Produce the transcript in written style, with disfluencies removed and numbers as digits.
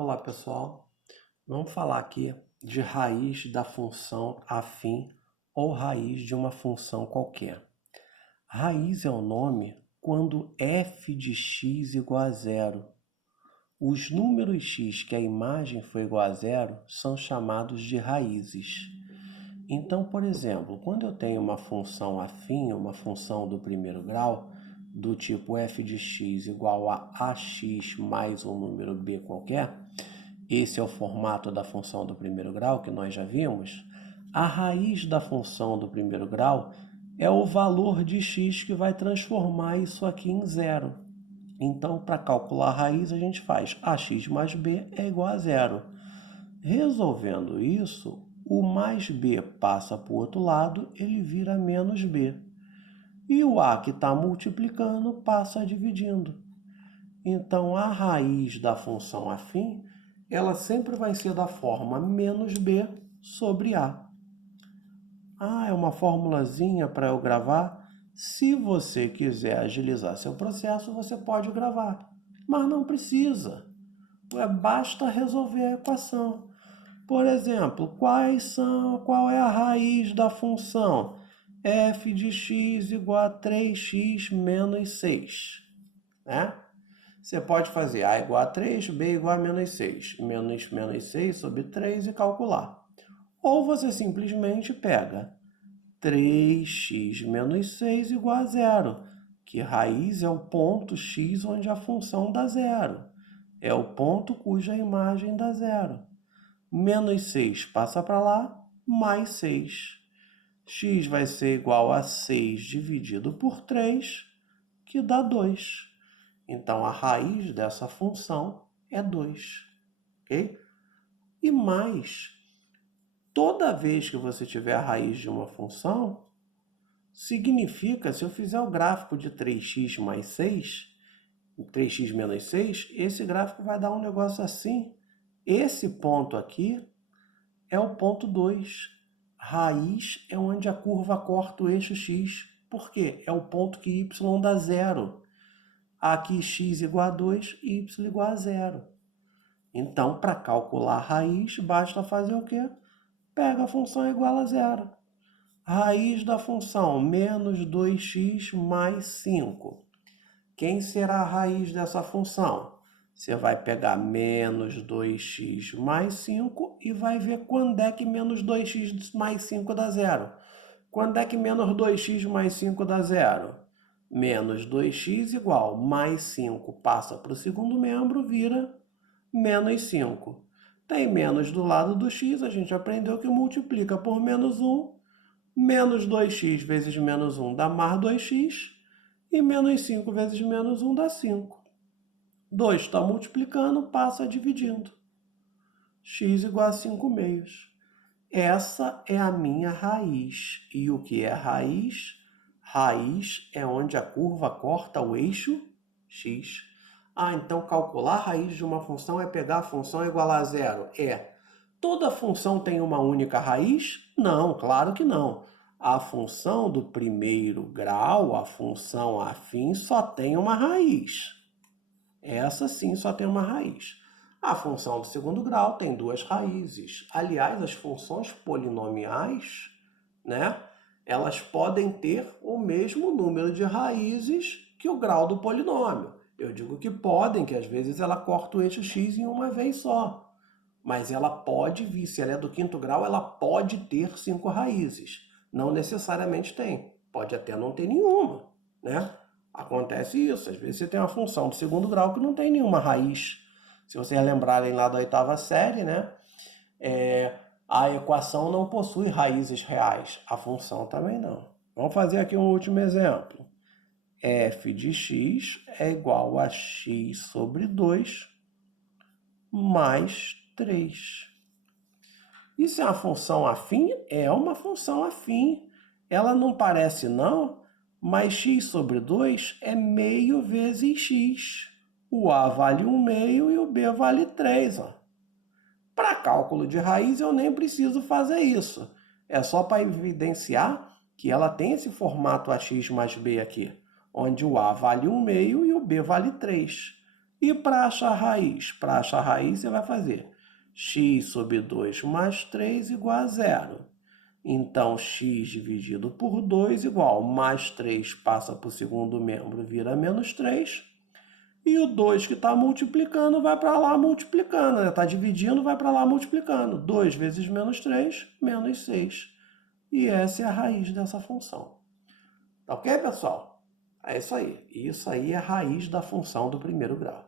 Olá, pessoal. Vamos falar aqui de raiz da função afim ou raiz de uma função qualquer. Raiz é o nome quando f de x igual a zero. Os números x que a imagem foi igual a zero são chamados de raízes. Então, por exemplo, quando eu tenho uma função afim, uma função do primeiro grau, do tipo f de x igual a ax mais um número b qualquer, esse é o formato da função do primeiro grau que nós já vimos. A raiz da função do primeiro grau é o valor de x que vai transformar isso aqui em zero. Então, para calcular a raiz, a gente faz ax mais b é igual a zero. Resolvendo isso, o mais b passa para o outro lado, ele vira menos b. E o a que está multiplicando passa dividindo. Então, a raiz da função afim, ela sempre vai ser da forma menos b sobre a. É uma formulazinha para eu gravar. Se você quiser agilizar seu processo, você pode gravar, mas não precisa. Basta resolver a equação. Por exemplo, qual é a raiz da função f de x igual a 3x menos 6? Né? Você pode fazer a igual a 3, b igual a menos 6. Menos 6 sobre 3 e calcular. Ou você simplesmente pega 3x menos 6 igual a zero, que raiz é o ponto x onde a função dá zero. É o ponto cuja imagem dá zero. Menos 6 passa para lá, mais 6. X vai ser igual a 6 dividido por 3, que dá 2. Então, a raiz dessa função é 2, ok? E mais, toda vez que você tiver a raiz de uma função, significa, se eu fizer o gráfico de 3x mais 6, 3x menos 6, esse gráfico vai dar um negócio assim. Esse ponto aqui é o ponto 2. Raiz é onde a curva corta o eixo x. Por quê? É o ponto que y dá zero. Aqui x igual a 2 e y igual a zero. Então, para calcular a raiz, basta fazer o quê? Pega a função igual a zero. Raiz da função menos 2x mais 5. Quem será a raiz dessa função? Você vai pegar menos 2x mais 5 e vai ver quando é que menos 2x mais 5 dá zero. Quando é que menos 2x mais 5 dá zero? Menos 2x igual mais 5 passa para o segundo membro, vira menos 5. Tem menos do lado do x, a gente aprendeu que multiplica por menos 1. Menos 2x vezes menos 1 dá mais 2x. E menos 5 vezes menos 1 dá 5. 2 está multiplicando, passa dividindo. X igual a 5 meios. Essa é a minha raiz. E o que é raiz? Raiz é onde a curva corta o eixo x. Então calcular a raiz de uma função é pegar a função igual a zero. Toda função tem uma única raiz? Não, claro que não. A função do primeiro grau, a função afim, só tem uma raiz. Essa sim só tem uma raiz. A função do segundo grau tem duas raízes. Aliás, as funções polinomiais, né, elas podem ter o mesmo número de raízes que o grau do polinômio. Eu digo que podem, que às vezes ela corta o eixo x em uma vez só. Mas ela pode vir, se ela é do quinto grau, ela pode ter 5 raízes. Não necessariamente tem. Pode até não ter nenhuma, né? Acontece isso. Às vezes você tem uma função do segundo grau que não tem nenhuma raiz. Se vocês lembrarem lá da oitava série, né? A equação não possui raízes reais. A função também não. Vamos fazer aqui um último exemplo. F de x é igual a x sobre 2 mais 3. Isso é uma função afim? É uma função afim. Ela não parece não, mas x sobre 2 é meio vezes x. O a vale 1 meio e o b vale 3. Para cálculo de raiz eu nem preciso fazer isso. É só para evidenciar que ela tem esse formato ax mais b aqui, onde o a vale 1 meio e o b vale 3. E para achar a raiz? Para achar a raiz, você vai fazer x sobre 2 mais 3 igual a zero. Então, x dividido por 2 igual mais 3 passa para o segundo membro, vira menos 3. E o 2 que está multiplicando vai para lá multiplicando, né? Está dividindo, vai para lá multiplicando. 2 vezes menos 3, menos 6. E essa é a raiz dessa função. Tá ok, pessoal? É isso aí. Isso aí é a raiz da função do primeiro grau.